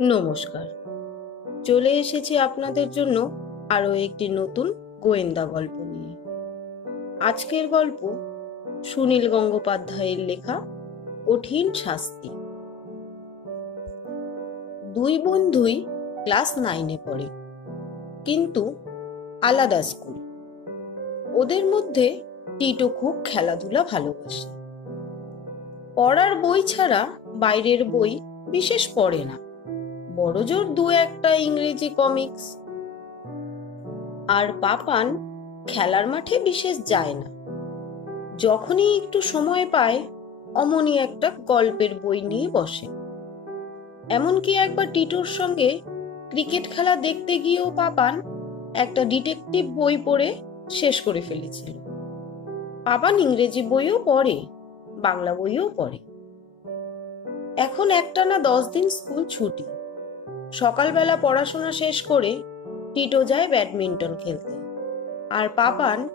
নমস্কার। চলে এসেছি আপনাদের জন্য আরও একটি নতুন গোয়েন্দা গল্প নিয়ে। আজকের গল্প সুনীল গঙ্গোপাধ্যায়ের লেখা কঠিন শাস্তি। দুই বন্ধুই ক্লাস নাইনে পড়ে, কিন্তু আলাদা স্কুল। ওদের মধ্যে টিটো খুব খেলাধুলা ভালোবাসে। পড়ার বই ছাড়া বাইরের বই বিশেষ পড়ে না। বড়জোর দু একটা ইংরেজি কমিক্স আর পাপান খেলার মাঠে বিশেষ যায় না। যখনই একটু সময় পায়, অমনি একটা গল্পের বই নিয়ে বসে। এমনকি একবার টিটোর সঙ্গে ক্রিকেট খেলা দেখতে গিয়েও পাপান একটা ডিটেকটিভ বই পড়ে শেষ করে ফেলেছিল। পাপান ইংরেজি বইও পড়ে, বাংলা বইও পড়ে। এখন একটা না দশ দিন স্কুল ছুটি। সকালবেলা পড়াশোনা শেষ করে টিটো যায় ব্যাডমিন্টন খেলতে। আর পাপান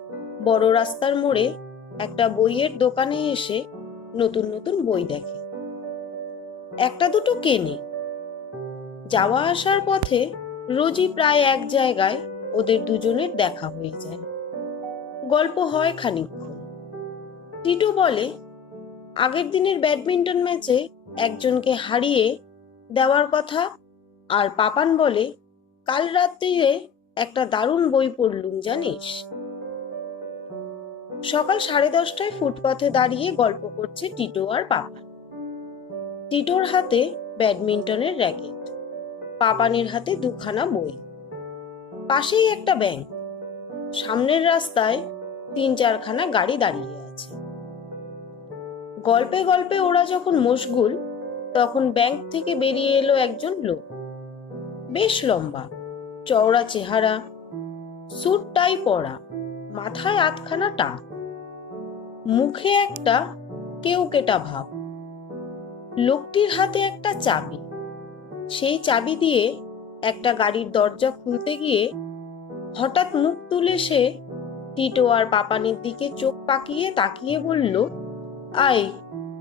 বড় রাস্তার মোড়ে একটা বইয়ের দোকানে এসে নতুন নতুন বই দেখে। একটা দুটো কেনে। যাওয়া আসার পথে রোজই প্রায় এক জায়গায় ওদের দুজনের দেখা হয়ে যায়। গল্প হয় খানিকক্ষণ। টিটো বলে, আগের দিনের ব্যাডমিন্টন ম্যাচে একজনকে হারিয়ে দেওয়ার কথা আর পাপান বলে, কাল রাত্রিরে একটা দারুণ বই পড়লুম, জানিস? সকাল সাড়ে দশটায় ফুটপাথে দাঁড়িয়ে গল্প করছে টিটো আর পাপান। টিটোর হাতে ব্যাডমিন্টনের র্যাকেট, পাপানের হাতে দুখানা বই, পাশেই একটা ব্যাংক, সামনের রাস্তায় তিন চারখানা গাড়ি দাঁড়িয়ে আছে। গল্পে গল্পে ওরা যখন মশগুল, তখন ব্যাংক থেকে বেরিয়ে এলো একজন লোক। বেশ লম্বা, চওড়া চেহারা স্যুট টাই পরা, মাথায় আধখানা টাক। মুখে একটা কেউ কেটা ভাব। লোকটির হাতে একটা চাবি। সেই চাবি দিয়ে একটা গাড়ির দরজা খুলতে গিয়ে হঠাৎ মুখ তুলে সে টিটো আর পাপানির দিকে চোখ পাকিয়ে তাকিয়ে বলল আই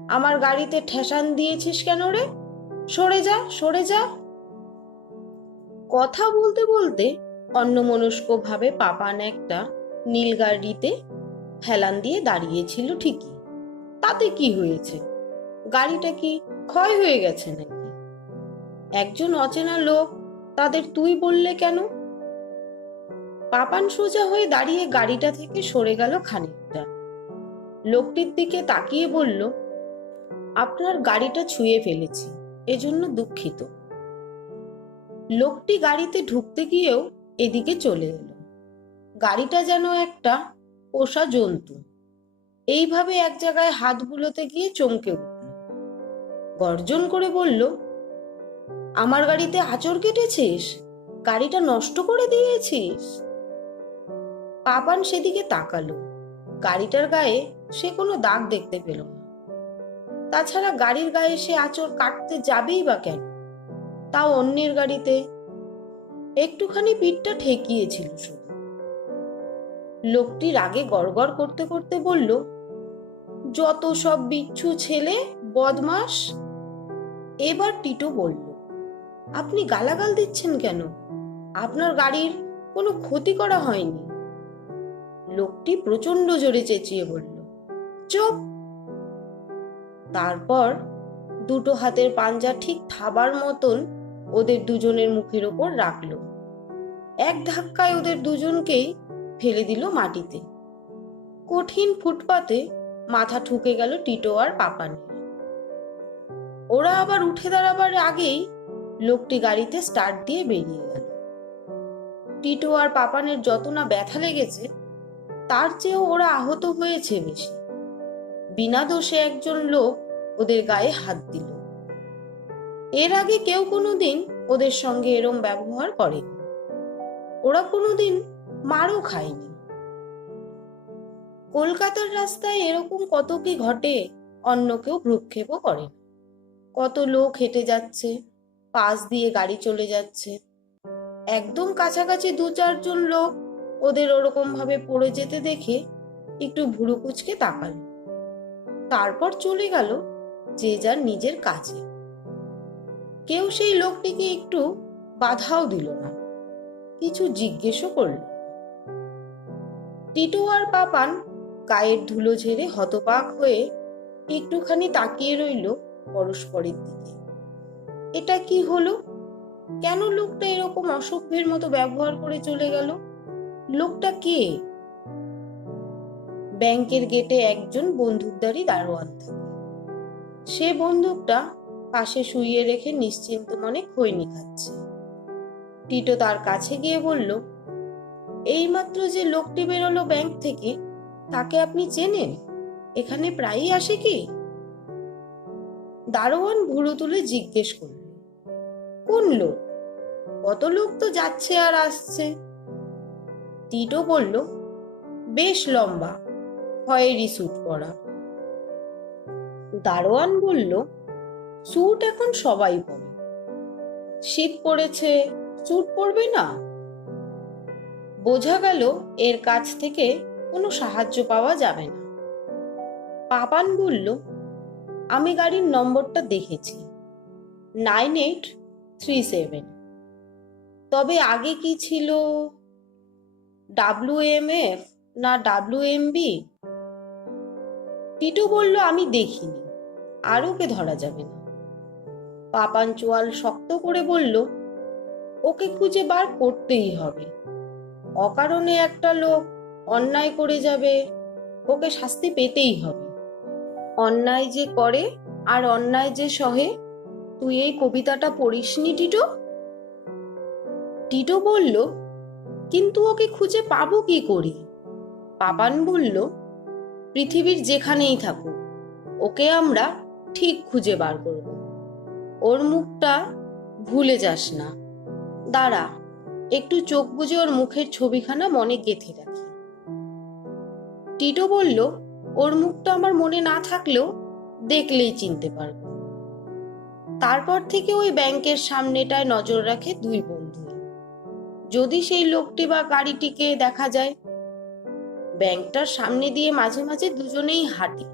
আমার গাড়িতে ঠেসান দিয়েছিস কেন রে? সরে যা সরে যা। কথা বলতে বলতে অন্যমনস্ক ভাবে পাপান একটা নীল গাড়িতে হেলান দিয়ে দাঁড়িয়েছিল ঠিকই। তাতে কি হয়েছে? গাড়িটা কি ক্ষয় হয়ে গেছে নাকি? একজন অচেনা লোক তাদের তুই বললে কেন? পাপান সোজা হয়ে দাঁড়িয়ে গাড়িটা থেকে সরে গেল খানিকটা। লোকটির দিকে তাকিয়ে বলল, আপনার গাড়িটা ছুঁয়ে ফেলেছি, এজন্য দুঃখিত। লোকটি গাড়িতে ঢুকতে গিয়েও এদিকে চলে এলো। গাড়িটা যেন একটা পোষা জন্তু। এইভাবে এক জায়গায় হাত বুলোতে গিয়ে চমকে উঠল। গর্জন করে বলল, আমার গাড়িতে আচর কেটেছিস? গাড়িটা নষ্ট করে দিয়েছিস? পাপান সেদিকে তাকালো। গাড়িটার গায়ে সে কোনো দাগ দেখতে পেল না। তাছাড়া গাড়ির গায়ে সে আচর কাটতে যাবেই বা কেন? তাও অন্যের গাড়িতে। একটুখানি পিঠটা ঠেকিয়েছিল লোকটি রাগে গড়গড় করতে করতে বলল, যত সব বিচ্ছু ছেলে বদমাস এবার টিটো বলল, আপনি গালাগাল দিচ্ছেন কেন? আপনার গাড়ির কোনো ক্ষতি করা হয়নি? লোকটি প্রচণ্ড জোরে চেঁচিয়ে বলল, চুপ! তারপর দুটো হাতের পাঞ্জা ঠিক থাবার মতন ওদের দুজনের মুখের ওপর রাখল। এক ধাক্কায় ওদের দুজনকেই ফেলে দিল মাটিতে। কঠিন ফুটপাতে মাথা ঠুকে গেল টিটো আর পাপানের ওরা আবার উঠে দাঁড়াবার আগেই লোকটি গাড়িতে স্টার্ট দিয়ে বেরিয়ে গেল। টিটো আর পাপানের যত না ব্যথা লেগেছে, তার চেয়েও ওরা আহত হয়েছে বেশি। বিনা দোষে একজন লোক ওদের গায়ে হাত দিল। এর আগে কেউ কোনোদিন ওদের সঙ্গে এরম ব্যবহার করেনি ওরা কোনোদিন মারও খায়নি। কলকাতার রাস্তায় এরকম কত কি ঘটে, অন্য কেউ ভ্রুক্ষেপও করে কত লোক হেঁটে যাচ্ছে, পাশ দিয়ে গাড়ি চলে যাচ্ছে। একদম কাছাকাছি দু চারজন লোক ওদের ওরকম ভাবে পড়ে যেতে দেখে একটু ভুরু কুচকে তাকালো। তারপর চলে গেল যে যার নিজের কাজে। কেউ সেই লোকটিকে একটু বাধাও দিল না। কিছু জিজ্ঞেসও করল। টিটু আর পাপান গায়ের ধুলো ঝেড়ে হতবাক হয়ে একটুখানি তাকিয়ে রইল পরস্পরের দিকে। এটা কি হলো? কেন লোকটা এরকম অসভ্যের মতো ব্যবহার করে চলে গেল? লোকটা কে? ব্যাংকের গেটে একজন বন্দুকধারী দারোয়ান থাকে। সে বন্দুকটা পাশে শুইয়ে রেখে নিশ্চিন্ত মনে খৈনি খাচ্ছে। টিটো তার কাছে গিয়ে বলল, এইমাত্র যে লোকটি বেরোলো ব্যাংক থেকে, তাকে আপনি চেনেন? এখানে প্রায়ই আসে কি? দারোয়ান ভুরু তুলে জিজ্ঞেস করল, কোন লোক? কত লোক তো যাচ্ছে আর আসছে? টিটো বলল, বেশ লম্বা খয়েরি স্যুট পরা। দারোয়ান বলল স্যুট এখন সবাই পরে। শীত পড়েছে, স্যুট পরবে না? বোঝা গেল এর কাছ থেকে কোনো সাহায্য পাওয়া যাবে না। পাপান বলল, আমি গাড়ির নম্বরটা দেখেছি। Nine eight three seven. তবে আগে কি ছিল? ডাব্লিউ এম এফ না ডাব্লিউ এম বি? টিটু বলল, আমি দেখিনি। আরও কে ধরা যাবে না। পাপান চোয়াল শক্ত করে বলল, ওকে খুঁজে বার করতেই হবে। অকারণে একটা লোক অন্যায় করে যাবে, ওকে শাস্তি পেতেই হবে। অন্যায় যে করে আর অন্যায় যে সহে, তুই এই কবিতাটা পড়িসনি টিটো? টিটো বলল, কিন্তু ওকে খুঁজে পাবো কি করে? পাপান বলল, পৃথিবীর যেখানেই থাকুক, ওকে আমরা ঠিক খুঁজে বার করব। ওর মুখটা ভুলে যাস না। দাঁড়া, একটু চোখ বুজে ওর মুখের ছবিখানা মনে গেঁথে রাখি। টিটো বলল, ওর মুখটা আমার মনে না থাকলেও দেখলেই চিনতে পারব। তারপর থেকে ওই ব্যাংকের সামনেটায় নজর রাখে দুই বন্ধু। যদি সেই লোকটি বা গাড়িটিকে দেখা যায়, ব্যাংকটার সামনে দিয়ে মাঝে মাঝে দুজনেই হাঁটে।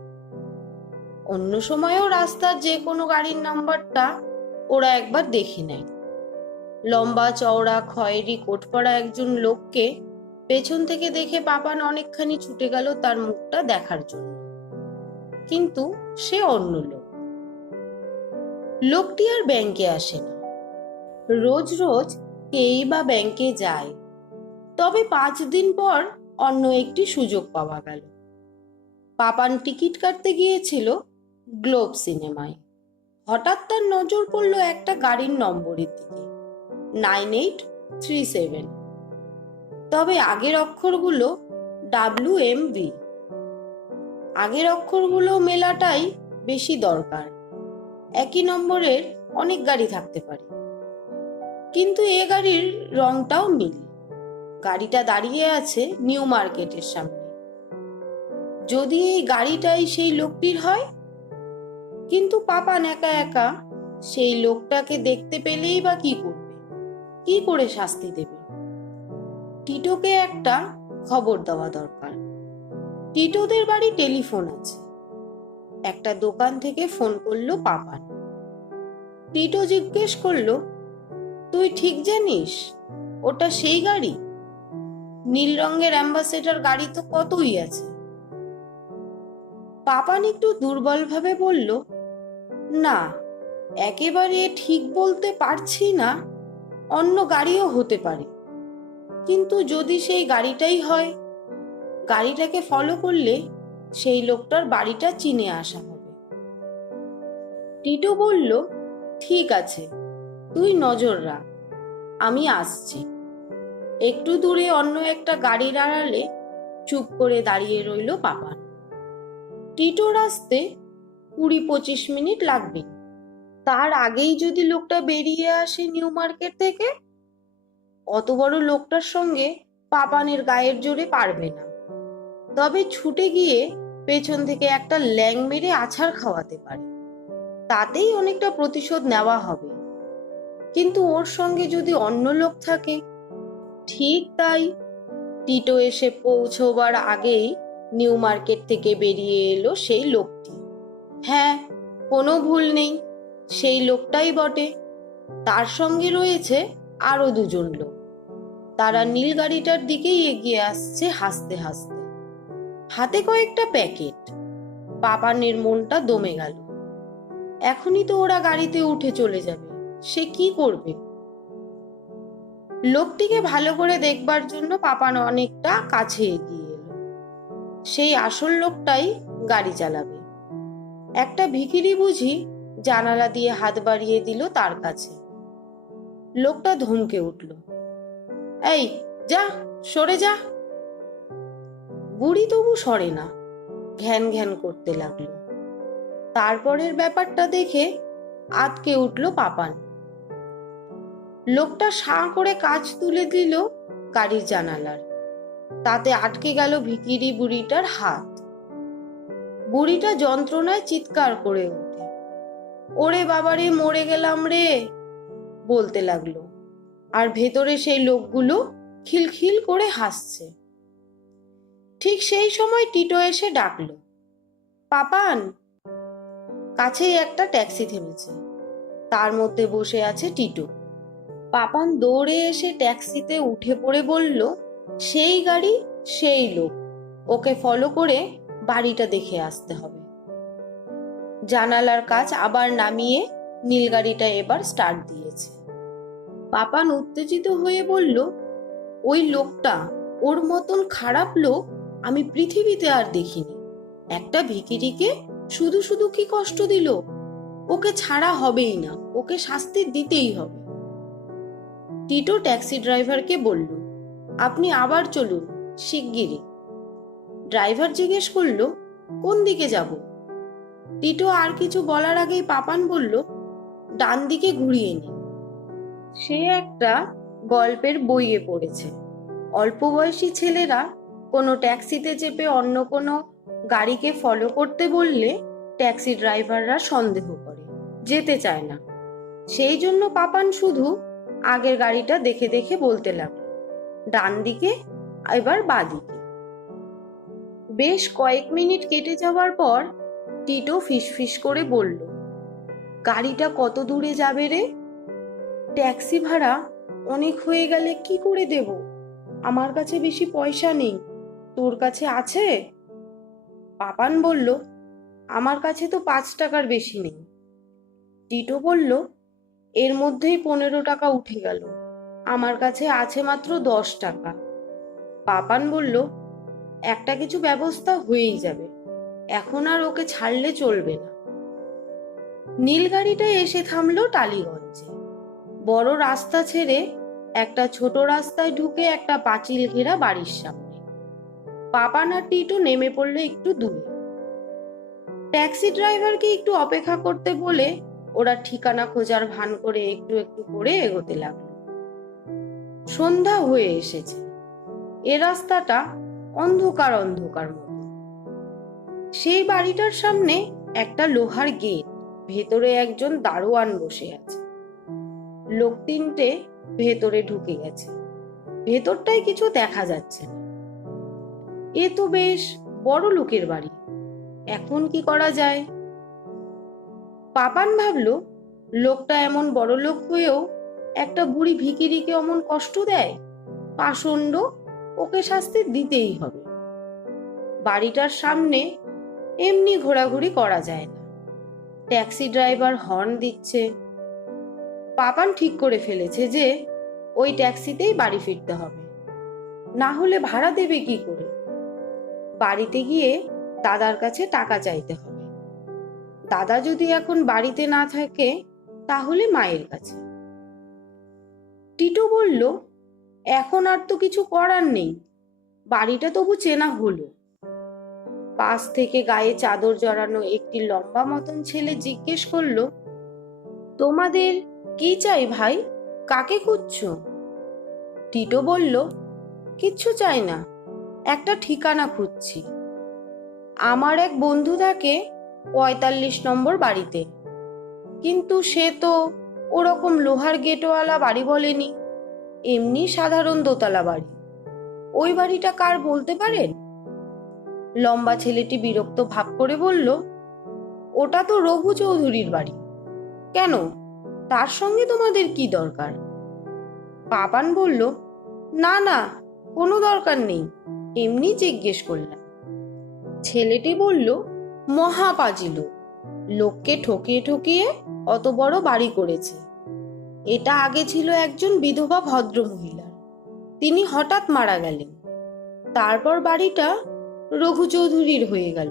অন্য সময়ও রাস্তার যে কোনো গাড়ির নাম্বারটা ওরা একবার দেখে নেয়। লম্বা চওড়া খয়েরি কোট পরা একজন লোককে পেছন থেকে দেখে পাপান অনেকখানি ছুটে গেল তার মুখটা দেখার জন্য। কিন্তু সে অন্য লোক। লোকটি আর ব্যাংকে আসে না। রোজ রোজ কেই বা ব্যাংকে যায়। তবে পাঁচ দিন পর অন্য একটি সুযোগ পাওয়া গেল। পাপান টিকিট কাটতে গিয়েছিল গ্লোব সিনেমায়। হঠাৎ তার নজর পড়ল একটা গাড়ির নম্বরের দিকে। Nine eight three seven. তবে আগের অক্ষরগুলো ডাব্লিউ এম ভি। আগের অক্ষরগুলো মেলাটাই বেশি দরকার। একই নম্বরের অনেক গাড়ি থাকতে পারে। কিন্তু এ গাড়ির রংটাও মিল গাড়িটা দাঁড়িয়ে আছে নিউ মার্কেটের সামনে। যদি এই গাড়িটাই সেই লোকটির হয় কিন্তু পাপান একা একা, সেই লোকটাকে দেখতে পেলেই বা কি করবে? কি করে শাস্তি দেবে? টিটোকে একটা খবর দেওয়া দরকার। টিটোদের বাড়ি টেলিফোন আছে। একটা দোকান থেকে ফোন করল পাপান টিটো জিজ্ঞেস করল, তুই ঠিক জানিস, ওটা সেই গাড়ি? নীল রঙের অ্যাম্বাসেডার গাড়ি তো কতই আছে? পাপান একটু দুর্বলভাবে বলল না, একেবারে ঠিক বলতে পারছি না, অন্য গাড়িও হতে পারে। কিন্তু যদি সেই গাড়িটাই হয়, গাড়িটাকে ফলো করলে সেই লোকটার বাড়িটা চিনে আসা হবে। টিটো বলল, ঠিক আছে, তুই নজর রাখ, আমি আসছি। একটু দূরে অন্য একটা গাড়ির আড়ালে চুপ করে দাঁড়িয়ে রইল পাপান। টিটোর আসতে কুড়ি পঁচিশ মিনিট লাগবে। তার আগেই যদি লোকটা বেরিয়ে আসে নিউ মার্কেট থেকে, অত বড় লোকটার সঙ্গে পাপানের গায়ের জোরে পারবে না। তবে ছুটে গিয়ে পেছন থেকে একটা ল্যাং মেরে আছাড় খাওয়াতে পারে। তাতেই অনেকটা প্রতিশোধ নেওয়া হবে। কিন্তু ওর সঙ্গে যদি অন্য লোক থাকে, ঠিক তাই টিটো এসে পৌঁছবার আগেই নিউ মার্কেট থেকে বেরিয়ে এলো সেই লোকটি। হ্যাঁ কোনো ভুল নেই। সেই লোকটাই বটে। তার সঙ্গে রয়েছে আরও দুজন লোক। তারা নীল গাড়িটার দিকেই এগিয়ে আসছে হাসতে হাসতে। হাতে কয়েকটা প্যাকেট। পাপানের মনটা দমে গেল। এখনই তো ওরা গাড়িতে উঠে চলে যাবে। সে কি করবে? লোকটিকে ভালো করে দেখবার জন্য পাপান অনেকটা কাছে এগিয়ে এলো। সেই আসল লোকটাই গাড়ি চালাবে। একটা ভিখিরি বুঝি জানালা দিয়ে হাত বাড়িয়ে দিল তার কাছে। লোকটা ধমকে উঠল, এই, যা, সরে যা। বুড়ি তবু সরে না, ঘ্যান ঘ্যান করতে লাগল। তারপরের ব্যাপারটা দেখে আটকে উঠল পাপান। লোকটা সাঁ করে কাজ তুলে দিল গাড়ির জানালার, তাতে আটকে গেল ভিকিরি বুড়িটার হাত। বুড়িটা যন্ত্রণায় চিৎকার করে ওঠে। ওরে বাবারে, মরে গেলাম রে, বলতে লাগল। আর ভেতরে সেই লোকগুলো খিলখিল করে হাসছে। ঠিক সেই সময় টিটো এসে ডাকলো, পাপান, কাছেই একটা ট্যাক্সি থেমেছে। তার মধ্যে বসে আছে টিটো। পাপান দৌড়ে এসে ট্যাক্সিতে উঠে পড়ে বলল, সেই গাড়ি, সেই লোক। ওকে ফলো করে বাড়িটা দেখে আসতে হবে। জানালার কাজ আবার নামিয়ে নীল গাড়িটা এবার স্টার্ট দিয়েছে। পাপান উত্তেজিত হয়ে বলল, ওই লোকটা, ওর মতন খারাপ লোক আমি পৃথিবীতে আর দেখিনি। একটা ভিকিরিকে শুধু শুধু কি কষ্ট দিল? ওকে ছাড়া হবেই না, ওকে শাস্তি দিতেই হবে। টিটো ট্যাক্সি ড্রাইভারকে বলল, আপনি আবার চলুন, শিগগিরই। ড্রাইভার জিজ্ঞেস করল, কোন দিকে যাব? টিটো আর কিছু বলার আগেই পাপান বলল, ডান দিকে ঘুরিয়ে নি। সে একটা গল্পের বইয়ে পড়েছে। অল্প বয়সী ছেলেরা কোনো ট্যাক্সিতে চেপে অন্য কোনো গাড়িকে ফলো করতে বললে ট্যাক্সি ড্রাইভাররা সন্দেহ করে, যেতে চায় না। সেই জন্য পাপান শুধু আগের গাড়িটা দেখে দেখে বলতে লাগল, ডান দিকে, এবার বাদিকে বেশ কয়েক মিনিট কেটে যাওয়ার পর টিটো ফিসফিস করে বলল, গাড়িটা কত দূরে যাবে রে? ট্যাক্সি ভাড়া অনেক হয়ে গেলে কি করে দেব? আমার কাছে বেশি পয়সা নেই। তোর কাছে আছে? পাপান বলল, আমার কাছে তো পাঁচ টাকার বেশি নেই। টিটো বলল, এর মধ্যেই পনেরো টাকা উঠে গেল। আমার কাছে আছে মাত্র দশ টাকা। পাপান বলল একটা কিছু ব্যবস্থা হয়েই যাবে। এখন আর ওকে ছাড়লে চলবে না। নীল গাড়িটা এসে থামলো টালিগঞ্জে। বড় রাস্তা ছেড়ে একটা ছোট রাস্তায় ঢুকে একটা পাঁচিল ঘেরা বাড়ির সামনে। পাপান টিটো নেমে পড়ল একটু দূরে। ট্যাক্সি ড্রাইভারকে একটু অপেক্ষা করতে বলে ওরা ঠিকানা খোঁজার ভান করে একটু একটু করে এগোতে লাগল। সন্ধ্যা হয়ে এসেছে। এ রাস্তাটা অন্ধকার অন্ধকার মতো। সেই বাড়িটার সামনে একটা লোহার গেট, ভেতরে একজন দারোয়ান বসে আছে। লোক তিনটে ভেতরে ঢুকে গেছে। ভেতরটায় কিছু দেখা যাচ্ছে না। এ তো বেশ বড় লোকের বাড়ি। এখন কি করা যায়? পাপান ভাবলো, লোকটা এমন বড় লোক হয়েও একটা বুড়ি ভিকিরিকে অমন কষ্ট দেয়? পাষণ্ড ওকে শাস্তি দিতেই হবে। বাড়িটার সামনে এমনি ঘোরাঘুরি করা যায় না। ট্যাক্সি ড্রাইভার হর্ন দিচ্ছে। পাপান ঠিক করে ফেলেছে যে ওই ট্যাক্সিতেই বাড়ি ফিরতে হবে। না হলে ভাড়া দেবে কি করে? বাড়িতে গিয়ে দাদার কাছে টাকা চাইতে হবে। দাদা যদি এখন বাড়িতে না থাকে, তাহলে মায়ের কাছে। টিটো বলল এখন আর তো কিছু করার নেই। বাড়িটা তবু চেনা হলো। পাশ থেকে গায়ে চাদর জড়ানো একটি লম্বা মতন ছেলে জিজ্ঞেস করল, তোমাদের কি চাই ভাই? কাকে খুঁজছো? টিটো বলল, কিচ্ছু চাই না, একটা ঠিকানা খুঁজছি। আমার এক বন্ধু থাকে পঁয়তাল্লিশ নম্বর বাড়িতে। কিন্তু সে তো ওরকম লোহার গেটওয়ালা বাড়ি বলেনি। এমনি সাধারণ দোতলা বাড়ি। ওই বাড়িটা কার বলতে পারেন? লম্বা ছেলেটি বিরক্ত ভাব করে বলল, ওটা তো রঘু চৌধুরীর বাড়ি। কেন? তার সঙ্গে তোমাদের কি দরকার? পাপান বলল, না না, কোনো দরকার নেই, এমনি জিজ্ঞেস করলাম। ছেলেটি বলল, মহা পাজিল। লোককে ঠকিয়ে ঠকিয়ে অত বড় বাড়ি করেছে। এটা আগে ছিল একজন বিধবা ভদ্র মহিলার তিনি হঠাৎ মারা গেলেন। তারপর বাড়িটা রঘু চৌধুরীর হয়ে গেল।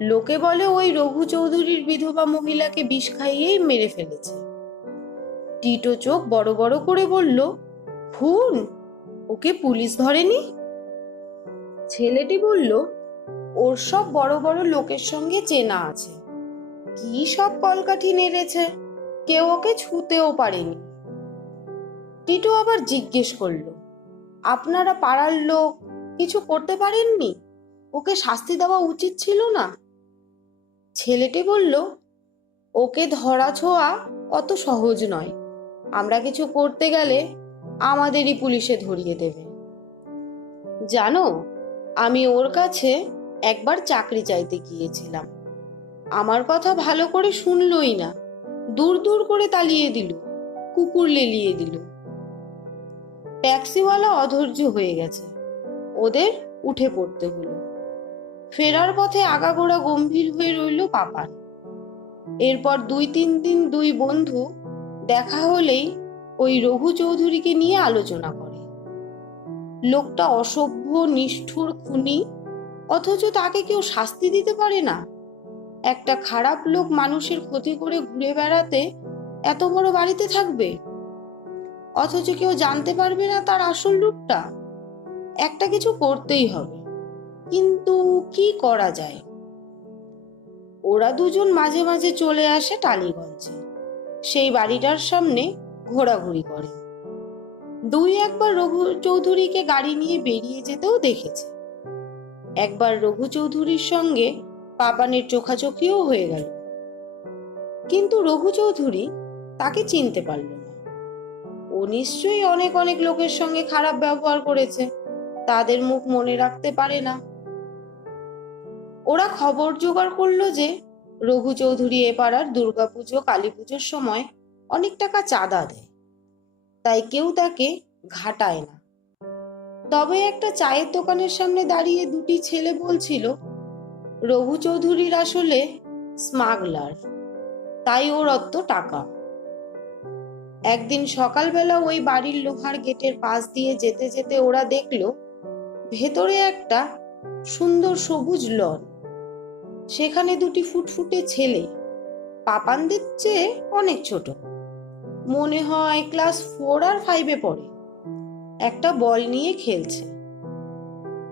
লোকে বলে ওই রঘু চৌধুরীর বিধবা মহিলাকে বিষ খাইয়েই মেরে ফেলেছে। টিটো চোখ বড় বড় করে বলল, খুন? ওকে পুলিশ ধরেনি? ছেলেটি বলল, ওর সব বড় বড় লোকের সঙ্গে চেনা আছে। কি সব কলকাঠি নেড়েছে? কেউ ওকে ছুতেও পারেনি। টিটো আবার জিজ্ঞেস করল, আপনারা পাড়ার লোক কিছু করতে পারেননি? ওকে শাস্তি দেওয়া উচিত ছিল না? ছেলেটি বলল, ওকে ধরা ছোঁয়া অত সহজ নয়। আমরা কিছু করতে গেলে আমাদেরই পুলিশে ধরিয়ে দেবে। জানো, আমি ওর কাছে একবার চাকরি চাইতে গিয়েছিলাম। আমার কথা ভালো করে শুনলই না। দূর দূর করে তালিয়ে দিল, কুকুর লেলিয়ে দিল। ট্যাক্সিওয়ালা অধৈর্য হয়ে গেছে, ওদের উঠে পড়তে হলো। ফেরার পথে আগাগোড়া গম্ভীর হয়ে রইল পাপান। এরপর দুই তিন দিন দুই বন্ধু দেখা হলেই ওই রঘু চৌধুরীকে নিয়ে আলোচনা করে। লোকটা অসভ্য, নিষ্ঠুর, খুনি, অথচ তাকে কেউ শাস্তি দিতে পারে না। একটা খারাপ লোক মানুষের ক্ষতি করে ঘুরে বেড়াতে এত বড় বাড়িতে থাকবে? অথচ কেউ জানতে পারবে না তার আসল রূপটা। একটা কিছু করতেই হবে। কিন্তু কি করা যায়? ওরা দুজন মাঝে মাঝে চলে আসে টালিগঞ্জে। সেই বাড়িটার সামনে ঘোরাঘুরি করে। দুই একবার রঘু চৌধুরীকে গাড়ি নিয়ে বেরিয়ে যেতেও দেখেছে। একবার রঘু চৌধুরীর সঙ্গে পাপানের চোখাচোখিও হয়ে গেল। কিন্তু রঘু চৌধুরী তাকে চিনতে পারল না। ও নিশ্চয়ই অনেক অনেক লোকের সঙ্গে খারাপ ব্যবহার করেছে, তাদের মুখ মনে রাখতে পারে না। ওরা খবর জোগাড় করল যে রঘু চৌধুরী এ পাড়ার দুর্গাপুজো কালী পুজোর সময় অনেক টাকা চাঁদা দেয়। তাই কেউ তাকে ঘাটায় না। তবে একটা চায়ের দোকানের সামনে দাঁড়িয়ে দুটি ছেলে বলছিল রঘু চৌধুরীর আসলে স্মাগলার। তাই ওর অত টাকা। একদিন সকালবেলা ওই বাড়ির লোহার গেটের পাশ দিয়ে যেতে যেতে ওরা দেখল, ভেতরে একটা সুন্দর সবুজ লন। সেখানে দুটি ফুটফুটে ছেলে, পাপানদের চেয়ে অনেক ছোট। মনে হয় ক্লাস ফোর আর ফাইভে পড়ে। একটা বল নিয়ে খেলছে।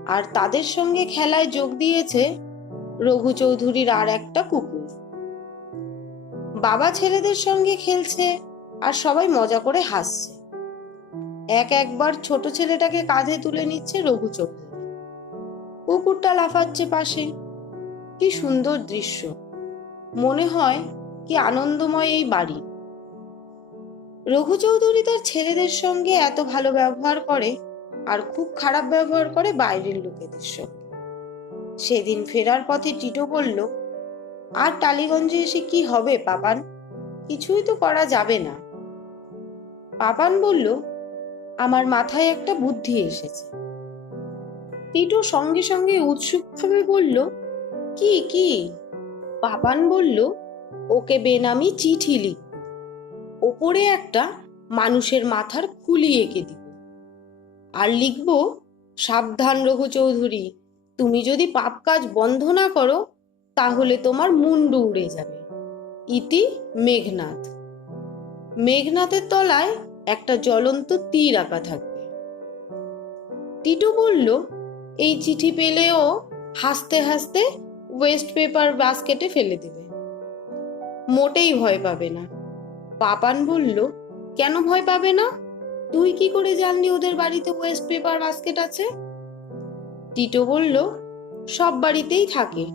আর তাদের সঙ্গে খেলায় যোগ দিয়েছে রঘু চৌধুরীর আর একটা কুকুর। বাবা ছেলেদের সঙ্গে খেলছে আর সবাই মজা করে হাসছে। এক একবার ছোট ছেলেটাকে কাঁধে তুলে নিচ্ছে রঘু চৌধুরী। কুকুরটা লাফাচ্ছে পাশে। কি সুন্দর দৃশ্য। মনে হয় কি আনন্দময় এই বাড়ি। রঘু চৌধুরী তার ছেলেদের সঙ্গে এত ভালো ব্যবহার করে আর খুব খারাপ ব্যবহার করে বাইরের লোকেদের সঙ্গে। সেদিন ফেরার পথে টিটো বলল, আর টালিগঞ্জে এসে কি হবে, পাপান? কিছুই তো করা যাবে না। পাপান বলল, আমার মাথায় একটা বুদ্ধি এসেছে। টিটো সঙ্গে সঙ্গে উৎসুকভাবে বলল, কি কি? পাপান বলল, ওকে বেনামি চিঠি লিখ ওপরে একটা মানুষের মাথার খুলি এঁকে দিব। আর লিখব, সাবধান রঘু চৌধুরী তুমি যদি পাপ কাজ বন্ধ না করো, তাহলে তোমার মুন্ডু উড়ে যাবে। ইতি মেঘনাথ। মেঘনাথের তলায় একটা জ্বলন্ত তীর আঁকা থাকবে। টিটু বলল, এই চিঠি পেলেও হাসতে হাসতে ওয়েস্ট পেপার বাস্কেটে ফেলে দেবে। মোটেই ভয় পাবে না। পাপান বলল, কেন ভয় পাবে না? তুই কি করে জানলি ওদের বাড়িতে ওয়েস্ট পেপার বাস্কেট আছে? টিটো বলল, সব বাড়িতেই থাকে।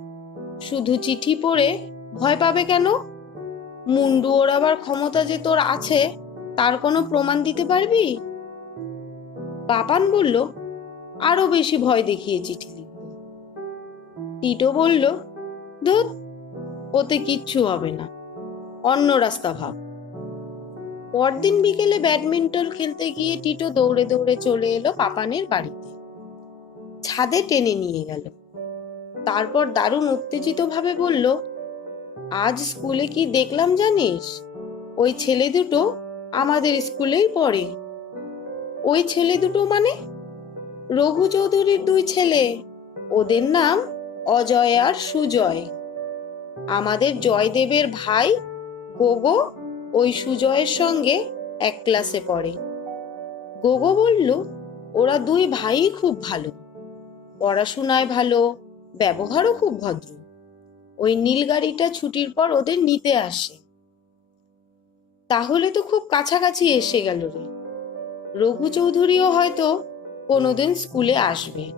শুধু চিঠি পড়ে ভয় পাবে কেন? মুন্ডু ওড়াবার ক্ষমতা যে তোর আছে, তার কোনো প্রমাণ দিতে পারবি? পাপান বলল, আরও বেশি ভয় দেখিয়ে চিঠি টিটো বলল, ধুত, ওতে কিচ্ছু হবে না। অন্য রাস্তা ভাব। পরদিন বিকেলে ব্যাডমিন্টন খেলতে গিয়ে টিটো দৌড়ে দৌড়ে চলে এলো পাপানের বাড়িতে। ছাদে টেনে নিয়ে গেল। তারপর দারুণ উত্তেজিত ভাবে বলল, আজ স্কুলে কি দেখলাম জানিস? ওই ছেলে দুটো আমাদের স্কুলেই পড়ে। ওই ছেলে দুটো মানে? রঘু চৌধুরীর দুই ছেলে। ওদের নাম অজয় আর সুজয়। আমাদের জয়দেবের ভাই গোগো ওই সুজয়ের সঙ্গে এক ক্লাসে পড়ে। গোগো বলল, ওরা দুই ভাই খুব ভালো। পড়াশোনায় ভালো, ব্যবহারও খুব ভদ্র। ওই নীল গাড়িটা ছুটির পর ওদের নিতে আসে। তাহলে তো খুব কাছাকাছি এসে গেল রে। রঘু চৌধুরীও হয়তো কোনোদিন স্কুলে আসবে।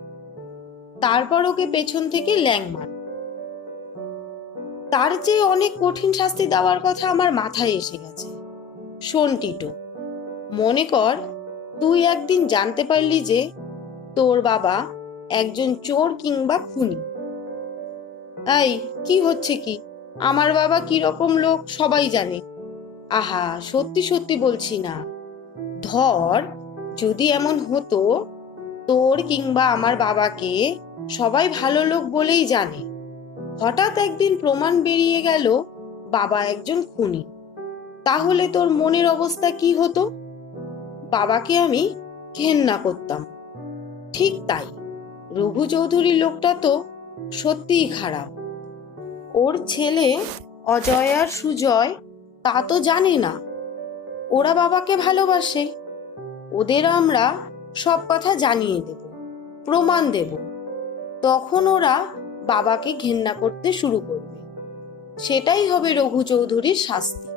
তারপর ওকে পেছন থেকে ল্যাং মার। তার চেয়ে অনেক কঠিন শাস্তি দেওয়ার কথা আমার মাথায় এসে গেছে। শোন টিটো, মনে কর, তুই একদিন জানতে পারলি যে তোর বাবা একজন চোর কিংবা খুনি। এই, কি হচ্ছে কি? আমার বাবা কি রকম লোক সবাই জানে। আহা, সত্যি সত্যি বলছি না। ধর, যদি এমন হতো, তোর কিংবা আমার বাবাকে সবাই ভালো লোক বলেই জানে। হঠাৎ একদিন প্রমাণ বেরিয়ে গেল, বাবা একজন খুনি। তাহলে তোর মনের অবস্থা কি হতো? বাবাকে আমি ঘেন্না করতাম। ঠিক তাই। রঘু চৌধুরী লোকটা তো সত্যিই খারাপ। ওর ছেলে অজয় আর সুজয়, তা তো জানে না। ওরা বাবাকে ভালোবাসে। ওদের আমরা সব কথা জানিয়ে দেব, প্রমাণ দেব। তখন ওরা বাবাকে ঘেন্না করতে শুরু করবে। সেটাই হবে রঘু চৌধুরীর শাস্তি।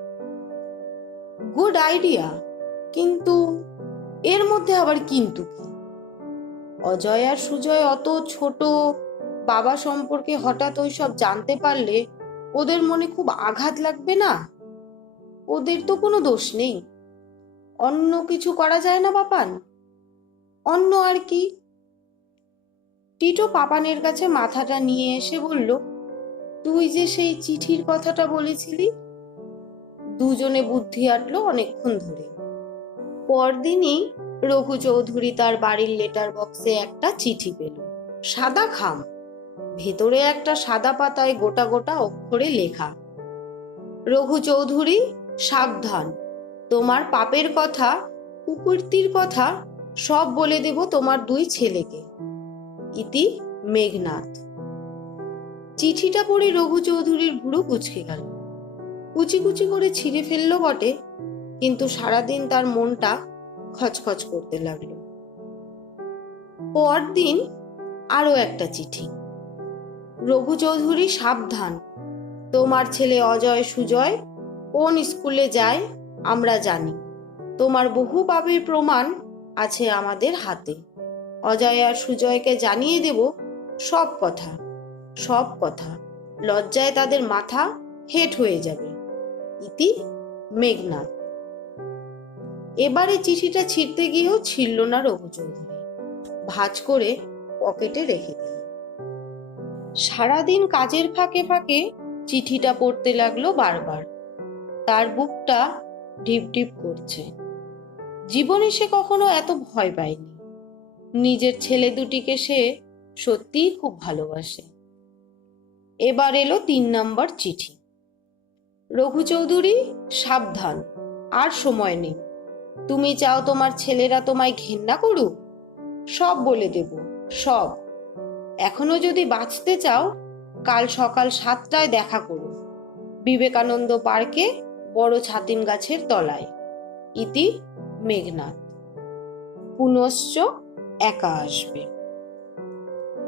গুড আইডিয়া কিন্তু এর মধ্যে আবার কিন্তু কি? অজয় আর সুজয় অত ছোট বাবা সম্পর্কে হঠাৎ ওই সব জানতে পারলে ওদের মনে খুব আঘাত লাগবে না? ওদের তো কোনো দোষ নেই। অন্য কিছু করা যায় না বাপান অন্য আর কি? টিটো পাপানের কাছে মাথাটা নিয়ে এসে বলল, তুই যে সেই চিঠির কথাটা বলেছিলি? দুজনে বুদ্ধি আটলো অনেকক্ষণ ধরে। পরদিনই রঘু চৌধুরী তার বাড়ির লেটার বক্সে একটা চিঠি পেল। সাদা খাম। ভেতরে একটা সাদা পাতায় গোটা গোটা অক্ষরে লেখা। রঘু চৌধুরী, সাবধান। তোমার পাপের কথা, কুকুরতির কথা সব বলে দেব তোমার দুই ছেলেকে। ইতি মেঘনাথ। চিঠিটা পড়ে রঘু চৌধুরীর ভুরু কুচকে গেল। কুচি কুচি করে ছিঁড়ে ফেলল বটে, কিন্তু সারাদিন তার মনটা খচখচ করতে লাগল। পরদিন আরও একটা চিঠি। রঘু চৌধুরী, সাবধান। তোমার ছেলে অজয় সুজয়, কোন স্কুলে যায় আমরা জানি। তোমার বহু পাপের প্রমাণ আছে আমাদের হাতে। অজয় আর সুজয়কে জানিয়ে দেব সব কথা সব কথা। লজ্জায় তাদের মাথা হেট হয়ে যাবে। ইতি মেঘনাথ এবারে চিঠিটা ছিঁড়তে গিয়েও ছিড়ল না রঘু চৌধুরী ভাঁজ করে পকেটে রেখে দিল। সারাদিন কাজের ফাঁকে ফাঁকে চিঠিটা পড়তে লাগল বারবার। তার বুকটা ঢিপ ঢিপ করছে। জীবনে সে কখনো এত ভয় পায়নি। নিজের ছেলে দুটিকে সে সত্যিই খুব ভালোবাসে। এবার এলো তিন নম্বর চিঠি। রঘু চৌধুরী সাবধান, আর সময় নেই। তুমি চাও তোমার ছেলেরা তোমায় ঘেন্না করুক? সব বলে দেব, সব। এখনও যদি বাঁচতে চাও, কাল সকাল সাতটায় দেখা করো। বিবেকানন্দ পার্কে, বড় ছাতিম গাছের তলায়। ইতি মেঘনাথ পুনশ্চ একা আসবে।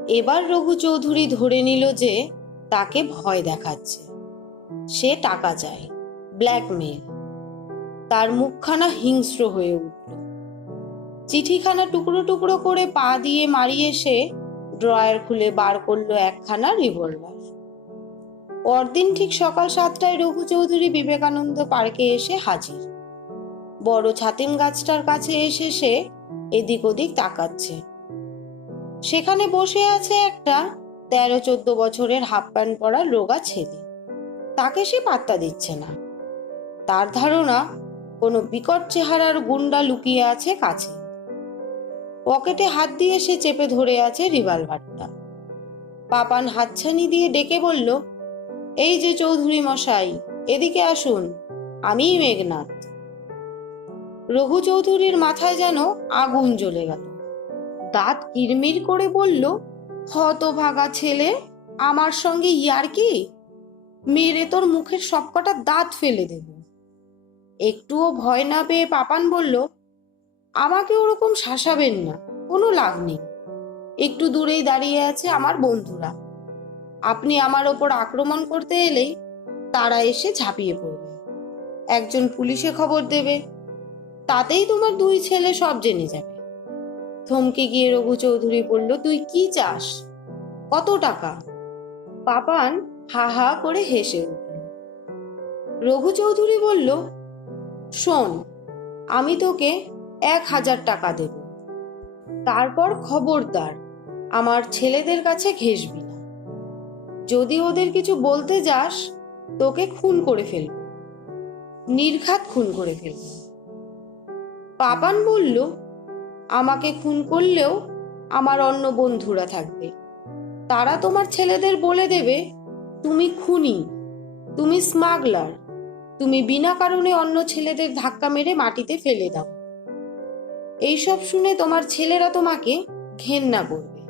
এবার রঘু চৌধুরী ধরে নিল যে, তাকে ভয় দেখাচ্ছে। সে টাকা চায় ব্ল্যাকমেল তার মুখখানা হিংস্র হয়ে উঠল। চিঠিখানা টুকরো টুকরো করে পা দিয়ে মারিয়ে সে ড্রয়ার খুলে বার করল একখানা রিভলভার পরদিন ঠিক সকাল সাতটায় রঘু চৌধুরী বিবেকানন্দ পার্কে এসে হাজির। বড় ছাতিম গাছটার কাছে এসে সে এদিক ওদিক তাকাচ্ছে। সেখানে বসে আছে একটা তেরো চোদ্দ বছরের হাফ প্যান্ট পরা রোগা ছেলে। তাকে সে পাত্তা দিচ্ছে না। তার ধারণা কোনো বিকট চেহারার গুন্ডা লুকিয়ে আছে কাছে। পকেটে হাত দিয়ে সে চেপে ধরে আছে রিভলভারটা। পাপান হাতছানি দিয়ে ডেকে বলল, এই যে চৌধুরী মশাই, এদিকে আসুন, আমিই মেঘনাথ। রঘু চৌধুরীর মাথায় যেন আগুন জ্বলে গেল। দাঁত কিরমির করে বলল, হতভাগা ছেলে, আমার সঙ্গে ইয়ার কি? মেরে তোর মুখের সবকটা দাঁত ফেলে দেব। একটুও ভয় না পেয়ে পাপান বলল, আমাকে ওরকম শাসাবেন না, কোনো লাভ নেই। একটু দূরেই দাঁড়িয়ে আছে আমার বন্ধুরা। আপনি আমার ওপর আক্রমণ করতে এলেই তারা এসে ঝাঁপিয়ে পড়বে। একজন পুলিশে খবর দেবে, তাতেই তোমার দুই ছেলে সব জেনে যাবে। থমকে গিয়ে রঘু চৌধুরী বলল, তুই কি চাস? কত টাকা? পাপান হা হা করে হেসে উঠল। রঘু চৌধুরী বলল শোন, আমি তোকে এক হাজার টাকা দেব। তারপর খবরদার, আমার ছেলেদের কাছে ঘেসবি না। যদি ওদের কিছু বলতে যাস, তোকে খুন করে ফেলব। নির্ঘাত খুন করে ফেলব। পাপান বলল, আমাকে খুন করলেও আমার অন্য বন্ধুরা থাকবে। তারা তোমার ছেলেদের বলে দেবে, তুমি খুনি, তুমি স্মাগলার তুমি বিনা কারণে অন্য ছেলেদের ধাক্কা মেরে মাটিতে ফেলে দাও। এইসব শুনে তোমার ছেলেরা তোমাকে ঘেন্না করবে।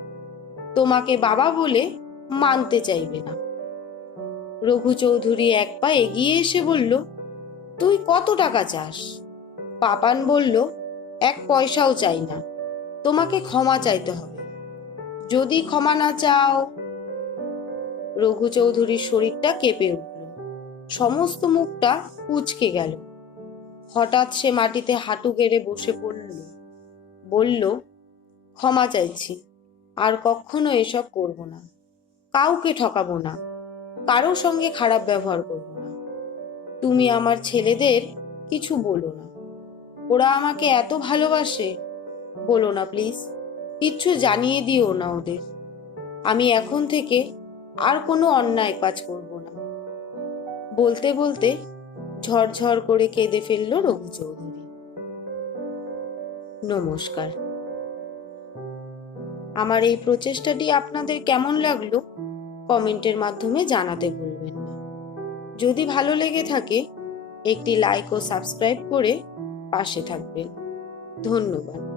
তোমাকে বাবা বলে মানতে চাইবে না। রঘু চৌধুরী এক পা এগিয়ে এসে বলল, তুই কত টাকা চাস? পাপান বলল, এক পয়সাও চাই না। তোমাকে ক্ষমা চাইতে হবে। যদি ক্ষমা না চাও রঘু চৌধুরীর শরীরটা কেঁপে উঠল। সমস্ত মুখটা কুচকে গেল। হঠাৎ সে মাটিতে হাঁটু গেড়ে বসে পড়ল। বলল, ক্ষমা চাইছি, আর কখনো এসব করব না। কাউকে ঠকাবো না। কারোর সঙ্গে খারাপ ব্যবহার করব না। তুমি আমার ছেলেদের কিছু বলো না। ওরা আমাকে এত ভালোবাসে। বলো না প্লিজ, কিচ্ছু জানিয়ে দিও না ওদের। আমি এখন থেকে আর কোনো অন্যায় কাজ করব বলতে বলতে ঝরঝর করে কেঁদে ফেলল রঘু চৌধুরী। নমস্কার। আমার এই প্রচেষ্টাটি আপনাদের কেমন লাগল, কমেন্টের মাধ্যমে জানাতে ভুলবেন না। যদি ভালো লেগে থাকে, একটি লাইক ও সাবস্ক্রাইব করে পাশে থাকবেন। ধন্যবাদ।